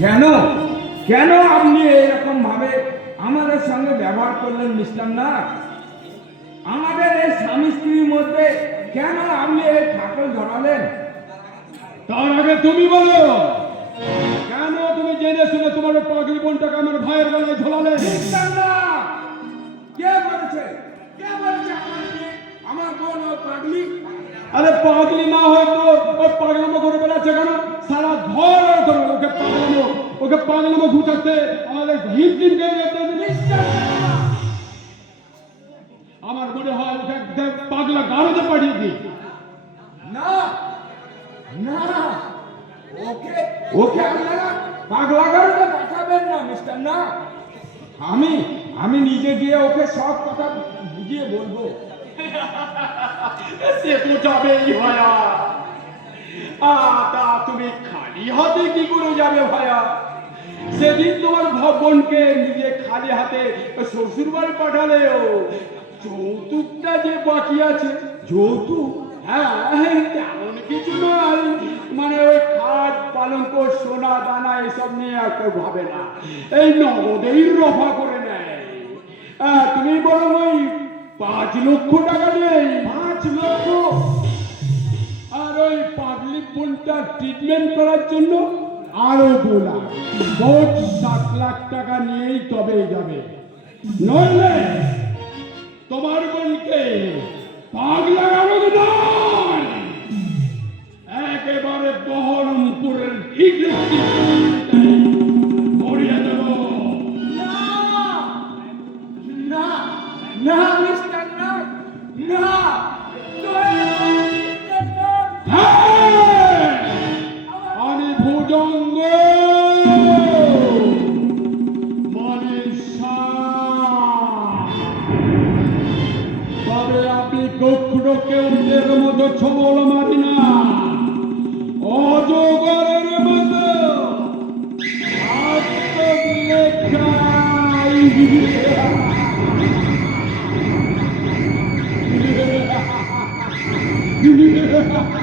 কেন? কেন আপনি এরকম ভাবে আমাদের সঙ্গে ব্যবহার করলেন মিস্টার না আমাদের এই স্বামী স্ত্রীর মধ্যে কেন আপনি এই ফাটল ধরালেন? তার আগে তুমি বলো। কেন তুমি জেনে শুনে তোমার পাগলি বোনটাকে আমার ভাইয়ের গলায় ঝোলালে? না কে বলেছে? কে বলেছে আমার বোন ও পাগলি? আরে পাগলি না হয়তো ওই পাগলামো করে দিন মিস্টার না আমার মনে হয় একদম পাগলা গাড়োতে পাঠিয়ে দিই। না না ওকে ওকে আপনারা পাগলা গাড়িতে পাঠাবেন না মিস্টার না। আমি আমি নিজে গিয়ে ওকে সব কথা বুঝিয়ে বলব। সে তো যাবেই ভাইয়া আ, তা তুমি খালি হাতে কি করে যাবে ভাইয়া সেদিন তোমার ভবনকে নিজে খালি হাতে শ্বশুর বাড়ি পাঠালেও। যৌতুকটা যে বাকি আছে। যৌতুক? হ্যাঁ তেমন কিছু নয় মানে ওই খাট পালঙ্ক সোনা দানা এসব নিয়ে আর কেউ ভাবে না। এই নগদেই রফা করে নেয়। তুমি বরং ওই পাঁচ লক্ষ টাকা নেই। পাঁচ লক্ষ? আর ওই পাবলিক বোনটা ট্রিটমেন্ট করার জন্য আরও দু লাখ মোট সাত লাখ টাকা নিয়েই তবে যাবে। নইলে তোমার বোনকে পাগলা গারদ নয়। একেবারে বহরমপুরের ঠিক মরিয়া দেব। না না না। আপনি কখনো মতো ছবল মারি না। অজগরের মতো। আত্মলেখাই।